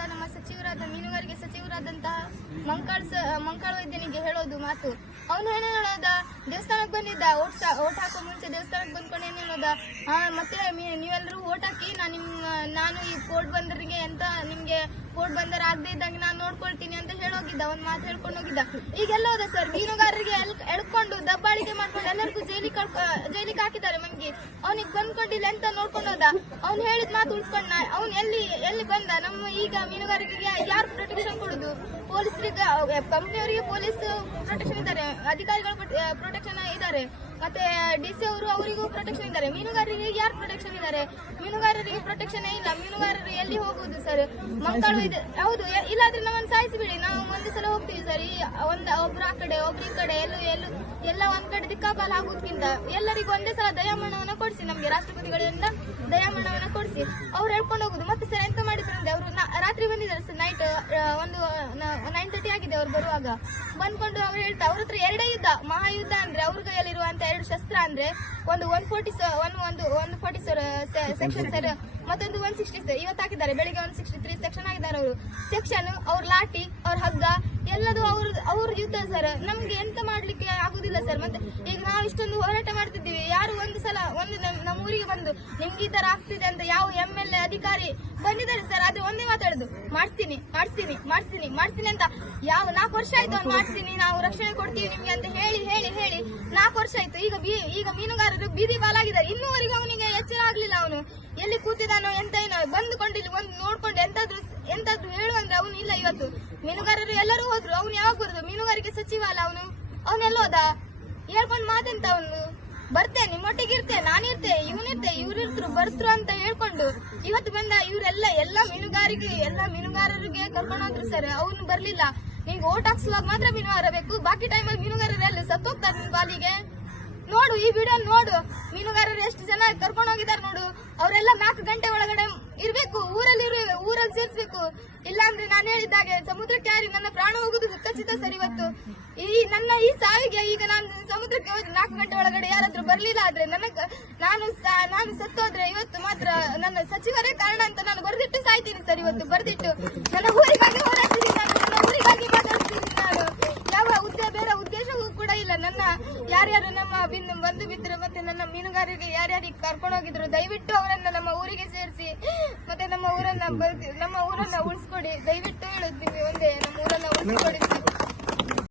ಅಂತ ನಮ್ಮ ಸಚಿವರಾದ ಮೀನುಗಾರಿಕೆ ಸಚಿವರಾದಂತಹ ಮಂಕಾಳ್ ಮಂಕಾಳ್ ವೈದ್ಯನಿಗೆ ಹೇಳೋದು ಮಾತು. ಅವನು ಏನು ಹೇಳೋದ? ದೇವಸ್ಥಾನಕ್ಕೆ ಬಂದಿದ್ದ, ಓಟ್ ಓಟ್ ಹಾಕೋ ಮುಂಚೆ ದೇವಸ್ಥಾನಕ್ಕೆ ಬಂದ್ಕೊಂಡು ಏನು ಹೇಳೋದ? ಮತ್ತೆ ನೀವೆಲ್ಲರೂ ಓಟ್ ಹಾಕಿ, ನಾನು ನಿಮ್ಮ ನಾನು ಈ ಕೋರ್ಟ್ ಬಂದರಿಗೆ ಅಂತ ನಿಮಗೆ ಕೋರ್ಟ್ ಬಂದರ್ ಆಗದೆ ಇದ್ದಂಗೆ ನಾನು ನೋಡ್ಕೊಳ್ತೀನಿ ಅಂತ ಹೇಳೋಗಿದ್ದ, ಒಂದ್ ಮಾತು ಹೇಳ್ಕೊಂಡು ಹೋಗಿದ್ದ. ಈಗೆಲ್ಲ ಹೋದ ಸರ್? ಮೀನುಗಾರರಿಗೆ ಎಲ್ ಜೈಲಿಗೆ ಕಳ್ಕೊ ಜೈಲಿಗೆ ಹಾಕಿದ್ದಾರೆ ಮಂಗಿ ಅವನಿಗೆ ಬಂದ್ಕೊಂಡಿಲ್ಲ ಅಂತ ನೋಡ್ಕೊಂಡು ಹೋದ. ಅವ್ನು ಹೇಳಿದ ಮಾತು ಉಳ್ಸ್ಕೊಂಡ. ಅವ್ನು ಎಲ್ಲಿ ಎಲ್ಲಿ ಬಂದ? ನಮ್ಮ ಈಗ ಮೀನುಗಾರಿಕೆಗೆ ಯಾರು ಪ್ರೊಟೆಕ್ಷನ್ ಕೊಡುದು? ಪೊಲೀಸರಿಗೆ ಕಂಪ್ನಿಯವರಿಗೆ ಪೊಲೀಸ್ ಪ್ರೊಟೆಕ್ಷನ್ ಇದ್ದಾರೆ. ಅಧಿಕಾರಿಗಳ ಪ್ರೊಟೆಕ್ಷನ್ ಇದ್ದಾರೆ. ಮತ್ತೆ, ಡಿ ಸಿ ಅವರು ಅವರಿಗೂ ಪ್ರೊಟೆಕ್ಷನ್ ಇದ್ದಾರೆ. ಮೀನುಗಾರರಿಗೆ ಯಾರು ಪ್ರೊಟೆಕ್ಷನ್ ಇದ್ದಾರೆ? ಮೀನುಗಾರರಿಗೆ ಪ್ರೊಟೆಕ್ಷನ್ ಇಲ್ಲ. ಮೀನುಗಾರರು ಎಲ್ಲಿ ಹೋಗುದು ಸರ್? ಮಕ್ಕಳು ಇದೆ. ಹೌದು ಇಲ್ಲಾದ್ರೆ ನಮ್ಮನ್ನು ಸಾಯಿಸಿಬಿಡಿ ನಾವು ಒಂದೇ ಸಲ ಹೋಗ್ತೀವಿ, ಸರ್. ಈ ಒಂದ್, ಒಬ್ರು ಆ ಕಡೆ, ಒಬ್ರು ಈ ಕಡೆ, ಎಲ್ಲೂ ಎಲ್ಲೂ, ಎಲ್ಲ ಒಂದ್ ಕಡೆ ಆಗೋದ್ಕಿಂತ ಎಲ್ಲರಿಗೂ ಒಂದೇ ಸಲ ದಯಾಮರಣವನ್ನ ಕೊಡಿಸಿ, ನಮಗೆ ರಾಷ್ಟ್ರಪತಿಗಳಿಂದ ದಯಾಮರಣವನ್ನ ಕೊಡಿಸಿ. ಅವ್ರು ಹೇಳ್ಕೊಂಡು ಹೋಗುದು. ಮತ್ತೆ ಸರ್ ಎಂತ ಮಾಡಿದ್ರು ಅಂದ್ರೆ ಅವರು ರಾತ್ರಿ ಬಂದಿದ್ದಾರೆ ಸರ್ ನೈಟ್ ಒಂದು ನೈನ್ ತರ್ಟಿ ಆಗಿದೆ ಅವ್ರು ಬರುವಾಗ. ಬಂದ್ಕೊಂಡು ಅವ್ರು ಹೇಳ್ತಾ, ಅವ್ರ ಹತ್ರ ಎರಡೇ ಯುದ್ಧ, ಮಹಾಯುದ್ಧ ಅಂದ್ರೆ ಅವ್ರ ಕೈಯಲ್ಲಿರುವಂತ ಎರಡು ಶಸ್ತ್ರ ಅಂದ್ರೆ ಒಂದು ಒನ್ ಫೋರ್ಟಿ ಒನ್ ಒಂದು ಒಂದು ಫೋರ್ಟಿ ಸೆಕ್ಷನ್ ಸರ್ ಮತ್ತೊಂದು ಒನ್ ಸಿಕ್ಸ್ಟಿ ಇವತ್ತು ಹಾಕಿದ್ದಾರೆ. ಬೆಳಿಗ್ಗೆ ಒನ್ ಸಿಕ್ಸ್ಟಿ ತ್ರೀ ಸೆಕ್ಷನ್ ಆಗಿದ್ದಾರೆ ಅವರು. ಸೆಕ್ಷನ್ ಅವ್ರ ಲಾಠಿ, ಅವ್ರ ಹಗ್ಗ, ಎಲ್ಲದು ಅವ್ರ ಅವ್ರ ಯುದ್ಧ ಸರ್. ನಮ್ಗೆ ಎಂತ ಮಾಡ್ಲಿಕ್ಕೆ ಆಗುದಿಲ್ಲ ಸರ್. ಮತ್ತೆ ಈಗ ನಾವು ಇಷ್ಟೊಂದು ಹೋರಾಟ ಮಾಡ್ತಿದ್ದೀವಿ. ಯಾರು ಒಂದು ಸಲ ಒಂದು ನಮ್- ನಮ್ಮ ಊರಿಗೆ ಬಂದು ನಿಮ್ಗೆ ಈ ತರ ಆಗ್ತಿದೆ ಅಂತ ಯಾವ ಎಂ ಎಲ್ ಎ ಅಧಿಕಾರಿ ಬಂದಿದ್ದಾರೆ ಸರ್, ಅದು ಒಂದೇ ಮಾತಾಡುದು ಮಾಡಿಸ್ತೀನಿ ಮಾಡಿಸ್ತೀನಿ ಮಾಡಿಸ್ತೀನಿ ಮಾಡಿಸ್ತೀನಿ ಅಂತ. ಯಾವ ನಾಲ್ಕು ವರ್ಷ ಆಯ್ತು ಅವ್ನು ಮಾಡಿಸ್ತೀನಿ, ನಾವು ರಕ್ಷಣೆ ಕೊಡ್ತೀವಿ ನಿಮ್ಗೆ ಅಂತ ಹೇಳಿ ಹೇಳಿ ಹೇಳಿ ನಾಲ್ಕು ವರ್ಷ ಆಯ್ತು. ಈಗ ಬೀ- ಈಗ ಮೀನುಗಾರರು ಬೀದಿ ಪಾಲಾಗಿದ್ದಾರೆ. ಇನ್ನೂವರೆಗೂ ಅವನಿಗೆ ಎಚ್ಚರ ಆಗ್ಲಿಲ್ಲ ಅವನು. ಎಲ್ಲಿ ಕೂತಿದಾನೋ ಎಂತ ಏನೋ, ಬಂದುಕೊಂಡು ಇಲ್ಲಿ ಒಂದು ನೋಡ್ಕೊಂಡು ಎಂತಾದ್ರೂ ಎಂತಾದ್ರೂ ಹೇಳು ಅಂದ್ರೆ ಅವನು ಇಲ್ಲ ಇವತ್ತು. ಮೀನುಗಾರರು ಎಲ್ಲರೂ ಹೋದ್ರು, ಅವನು ಯಾವಾಗ ಬರುದು? ಮೀನುಗಾರಿಕೆ ಸಚಿವ ಅಲ್ಲ ಅವನು. ಅವನೆಲ್ಲ ಹೋದ? ಹೇಳ್ಕೊಂಡ್ ಮಾತೆಂತ ಅವನು? ಬರ್ತೆ, ನಿಮ್ಮೊಟ್ಟಿಗೆ ಇರ್ತೆ ನಾನಿರ್ತೆ ಇವನಿರ್ತೆ ಇವ್ರಿರ್ತರು ಬರ್ತರು ಅಂತ ಹೇಳ್ಕೊಂಡು ಇವತ್ತು ಬಂದ ಇವರೆಲ್ಲ, ಎಲ್ಲ ಮೀನುಗಾರಿಗೆ ಎಲ್ಲ ಮೀನುಗಾರರಿಗೆ ಕರ್ಕೊಂಡು ಹೋದ್ರು ಸರ್. ಅವನು ಬರ್ಲಿಲ್ಲ. ನಿಂಗೆ ಓಟ್ ಹಾಕ್ಸುವಾಗ ಮಾತ್ರ ಮೀನುಗಾರ ಬೇಕು. ಬಾಕಿ ಟೈಮಲ್ಲಿ ಮೀನುಗಾರರೆಲ್ಲ ಸತ್ತೋಗ್ತಾರೆ ನಿನ್ ಬಾಲಿಗೆ. ನೋಡು, ಈ ವಿಡಿಯೋ ನೋಡು. ಮೀನುಗಾರರು ಎಷ್ಟು ಜನ ಕರ್ಕೊಂಡು ಹೋಗಿದ್ದಾರೆ ನೋಡು. ಅವರೆಲ್ಲ ನಾಲ್ಕು ಗಂಟೆ ಒಳಗಡೆ ಇರ್ಬೇಕು. ಊರಲ್ಲಿ ಊರಲ್ಲಿ ಸೇರ್ಸ್ಬೇಕು. ಇಲ್ಲಾಂದ್ರೆ ನಾನು ಹೇಳಿದ್ದಾಗೆ, ಸಮುದ್ರಕ್ಕೆ ಯಾರಿ ನನ್ನ ಪ್ರಾಣ ಹೋಗುದು ಖಚಿತ ಸರ್ ಇವತ್ತು? ಈ ನನ್ನ ಈ ಸಾವಿಗೆ ಈಗ ನಾನು ಸಮುದ್ರಕ್ಕೆ ಹೋಗಿ ನಾಲ್ಕು ಗಂಟೆ ಒಳಗಡೆ ಯಾರಾದ್ರೂ ಬರ್ಲಿಲ್ಲ ಆದ್ರೆ ನನ್ನ ನಾನು ನಾನು ಸತ್ತೋದ್ರೆ ಇವತ್ತು ಮಾತ್ರ ನನ್ನ ಸಚಿವರೇ ಕಾರಣ ಅಂತ ನಾನು ಬರೆದಿಟ್ಟು ಸಾಯ್ತೀನಿ ಸರ್ ಇವತ್ತು, ಬರೆದಿಟ್ಟು. ನನ್ನ ಊರಿಗಾಗಿ ಹೋರಾಡ್ತೀನಿ ನಾನು ನನ್ನ ಊರಿಗಾಗಿ ಮಾತಾಡ್ತೀನಿ ನಾನು ಯಾವ ಉದ್ದೇ ಬೇರೆ ಉದ್ದೇಶವೂ ಕೂಡ ಇಲ್ಲ ನನ್ನ ಬಿಂದು ಬಂದು ಬಿದ್ದರು ಮತ್ತೆ ನನ್ನ ಮೀನುಗಾರರಿಗೆ ಯಾರ್ಯಾರಿಗೆ ಕರ್ಕೊಂಡು ಹೋಗಿದ್ರು, ದಯವಿಟ್ಟು ಅವರನ್ನ ನಮ್ಮ ಊರಿಗೆ ಸೇರಿಸಿ. ಮತ್ತೆ ನಮ್ಮ ಊರನ್ನ ನಮ್ಮ ಊರನ್ನ ಉಳಿಸ್ಕೊಡಿ. ದಯವಿಟ್ಟು ಹೇಳುತ್ತೀವಿ ಒಂದೇ, ನಮ್ಮ ಊರನ್ನ ಉಳಿಸ್ಕೊಡಿ.